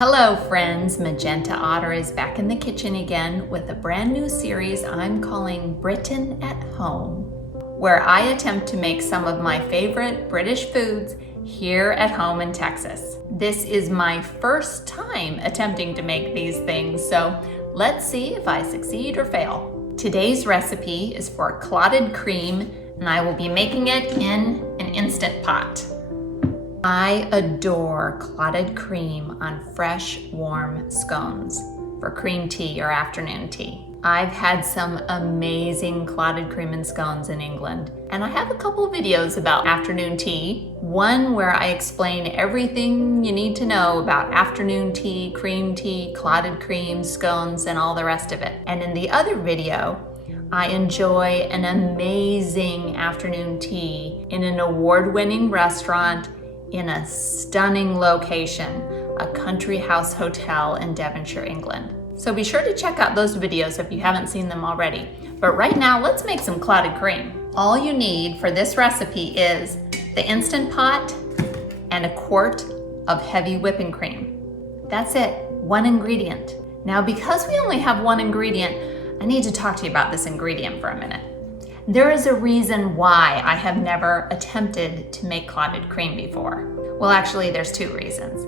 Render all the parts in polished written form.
Hello friends, Magenta Otter is back in the kitchen again with a brand new series I'm calling Britain at Home, where I attempt to make some of my favorite British foods here at home in Texas. This is my first time attempting to make these things, so let's see if I succeed or fail. Today's recipe is for clotted cream, and I will be making it in an Instant Pot. I adore clotted cream on fresh, warm scones for cream tea or afternoon tea. I've had some amazing clotted cream and scones in England, and I have a couple of videos about afternoon tea. One where I explain everything you need to know about afternoon tea, clotted cream, scones, and all the rest of it. And in the other video, I enjoy an amazing afternoon tea in an award-winning restaurant in a stunning location, a country house hotel in Devonshire, England. So be sure to check out those videos if you haven't seen them already. But right now, let's make some clotted cream. All you need for this recipe is the Instant Pot and a quart of heavy whipping cream. That's it, one ingredient. Now, because we only have one ingredient, I need to talk to you about this ingredient for a minute. There is a reason why I have never attempted to make clotted cream before. Well, actually, there's two reasons.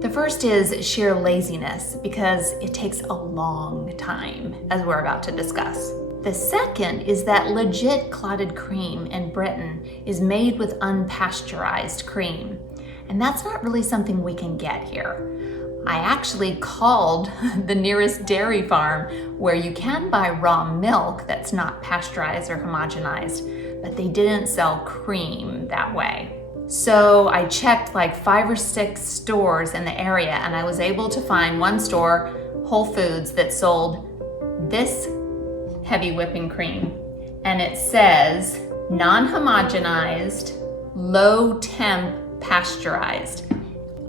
The first is sheer laziness, because it takes a long time, as we're about to discuss. The second is that legit clotted cream in Britain is made with unpasteurized cream, and that's not really something we can get here. I actually called the nearest dairy farm where you can buy raw milk that's not pasteurized or homogenized, but they didn't sell cream that way. So I checked like 5 or 6 stores in the area, and I was able to find one store, Whole Foods, that sold this heavy whipping cream. And it says non-homogenized, low temp pasteurized.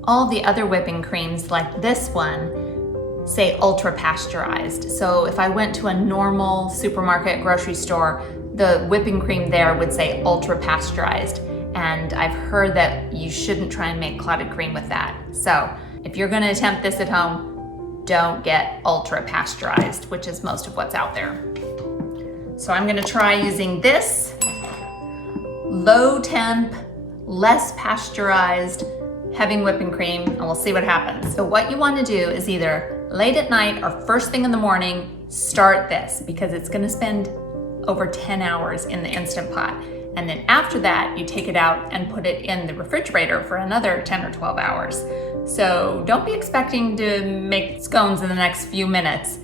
All the other whipping creams, like this one, say ultra pasteurized. So if I went to a normal supermarket, grocery store, the whipping cream there would say ultra pasteurized. And I've heard that you shouldn't try and make clotted cream with that. So if you're gonna attempt this at home, don't get ultra pasteurized, which is most of what's out there. So I'm gonna try using this low temp, less pasteurized, heavy whipping cream, and we'll see what happens. So what you want to do is either late at night or first thing in the morning, start this, because it's going to spend over 10 hours in the Instant Pot. And then after that, you take it out and put it in the refrigerator for another 10 or 12 hours. So don't be expecting to make scones in the next few minutes.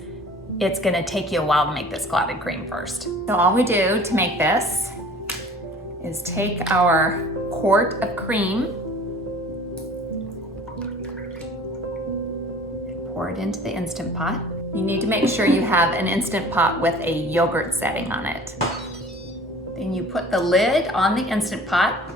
It's going to take you a while to make this clotted cream first. So all we do to make this is take our quart of cream, pour it into the Instant Pot. You need to make sure you have an Instant Pot with a yogurt setting on it. Then you put the lid on the Instant Pot,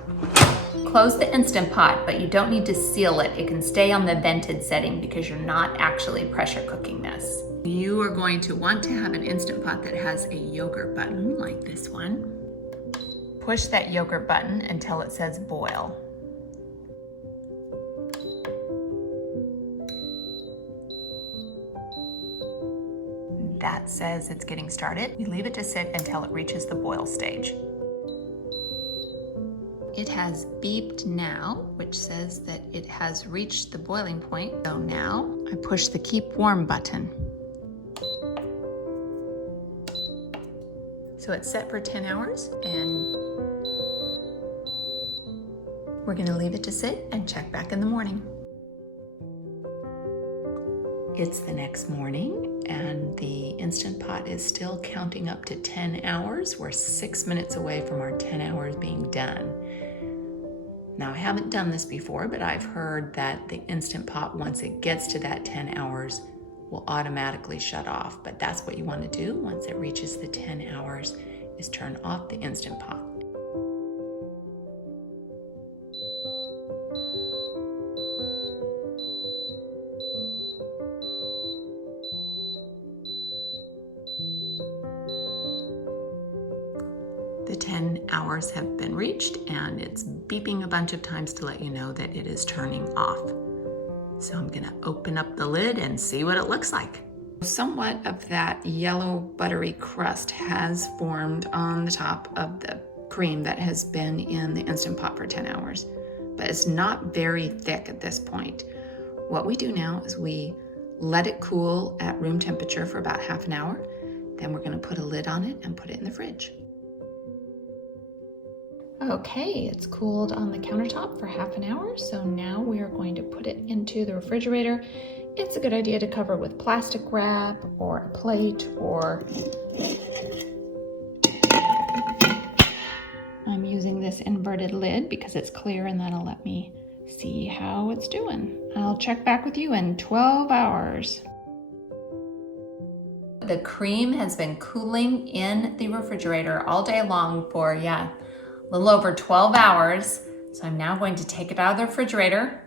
close the Instant Pot, but you don't need to seal it. It can stay on the vented setting because you're not actually pressure cooking this. You are going to want to have an Instant Pot that has a yogurt button like this one. Push that yogurt button until it says boil. That says it's getting started. You leave it to sit until it reaches the boil stage. It has beeped now, which says that it has reached the boiling point. So now I push the keep warm button. So it's set for 10 hours, and we're gonna leave it to sit and check back in the morning. It's the next morning, and the Instant Pot is still counting up to 10 hours. We're 6 minutes away from our 10 hours being done. Now, I haven't done this before, but I've heard that the Instant Pot, once it gets to that 10 hours, will automatically shut off. But that's what you want to do once it reaches the 10 hours, is turn off the Instant Pot. The 10 hours have been reached, and it's beeping a bunch of times to let you know that it is turning off. So I'm gonna open up the lid and see what it looks like. Somewhat of that yellow buttery crust has formed on the top of the cream that has been in the Instant Pot for 10 hours, but it's not very thick at this point. What we do now is we let it cool at room temperature for about half an hour. Then we're gonna put a lid on it and put it in the fridge. Okay, it's cooled on the countertop for half an hour, so now we are going to put it into the refrigerator. It's a good idea to cover with plastic wrap or a plate, or I'm using this inverted lid because it's clear and that'll let me see how it's doing. I'll check back with you in 12 hours. The cream has been cooling in the refrigerator all day long for, a little over 12 hours. So I'm now going to take it out of the refrigerator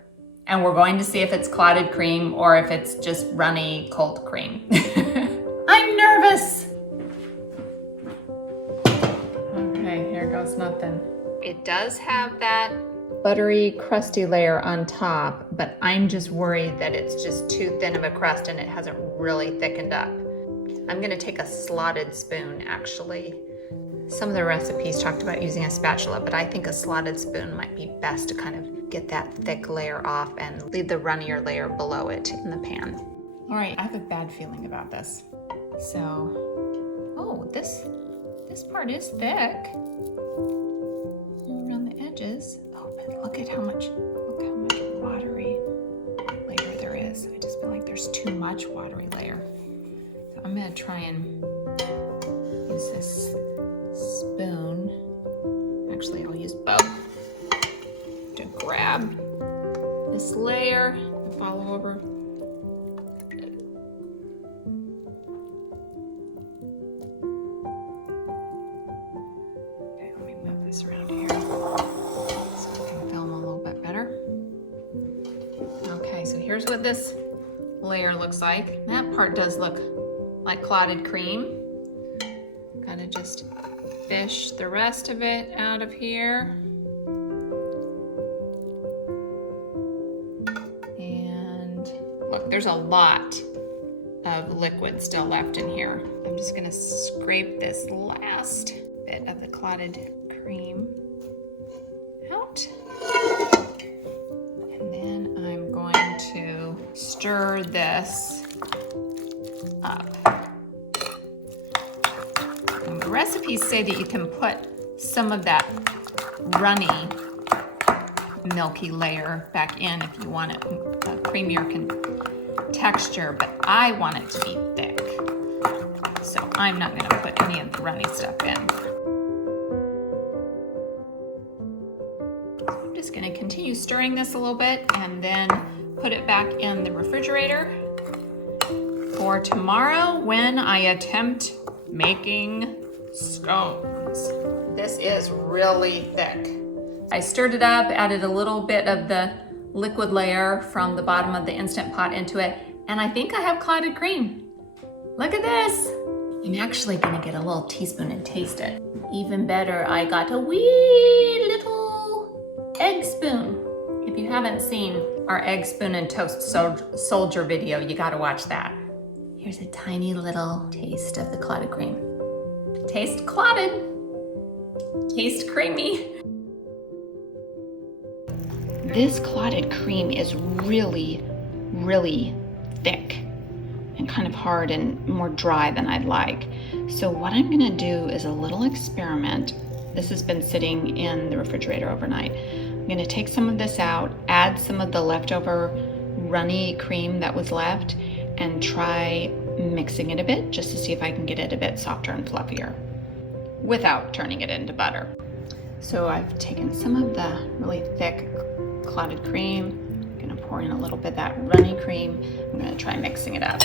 and we're going to see if it's clotted cream or if it's just runny cold cream. I'm nervous. Okay, here goes nothing. It does have that buttery, crusty layer on top, but I'm just worried that it's just too thin of a crust and it hasn't really thickened up. I'm gonna take a slotted spoon, actually. Some of the recipes talked about using a spatula, but I think a slotted spoon might be best to kind of get that thick layer off and leave the runnier layer below it in the pan. All right, I have a bad feeling about this. So, oh, this part is thick around the edges. Oh, but look how much watery layer there is. I just feel like there's too much watery layer. So I'm gonna try and use this spoon. Actually, I'll use both to grab this layer and follow over. Okay, let me move this around here so I can film a little bit better. Okay, so here's what this layer looks like. That part does look like clotted cream. Gotta just fish the rest of it out of here. And look, there's a lot of liquid still left in here. I'm just gonna scrape this last bit of the clotted cream out. And then I'm going to stir this up. The recipes say that you can put some of that runny, milky layer back in if you want it a creamier texture, but I want it to be thick. So I'm not going to put any of the runny stuff in. So I'm just going to continue stirring this a little bit and then put it back in the refrigerator for tomorrow when I attempt making scones. This is really thick. I stirred it up, added a little bit of the liquid layer from the bottom of the Instant Pot into it, and I think I have clotted cream. Look at this. I'm actually gonna get a little teaspoon and taste it. Even better, I got a wee little egg spoon. If you haven't seen our egg spoon and toast soldier video, you gotta watch that. Here's a tiny little taste of the clotted cream. Taste clotted, taste creamy. This clotted cream is really, really thick and kind of hard and more dry than I'd like. So what I'm gonna do is a little experiment. This has been sitting in the refrigerator overnight. I'm gonna take some of this out, add some of the leftover runny cream that was left, and try mixing it a bit just to see if I can get it a bit softer and fluffier without turning it into butter. So I've taken some of the really thick clotted cream. I'm gonna pour in a little bit of that runny cream. I'm gonna try mixing it up.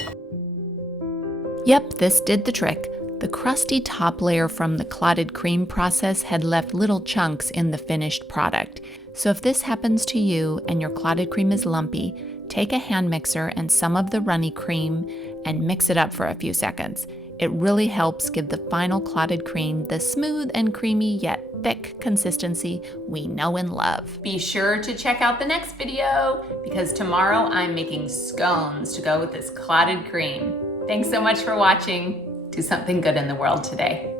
Yep, this did the trick. The crusty top layer from the clotted cream process had left little chunks in the finished product. So if this happens to you and your clotted cream is lumpy, take a hand mixer and some of the runny cream and mix it up for a few seconds. It really helps give the final clotted cream the smooth and creamy yet thick consistency we know and love. Be sure to check out the next video because tomorrow I'm making scones to go with this clotted cream. Thanks so much for watching. Do something good in the world today.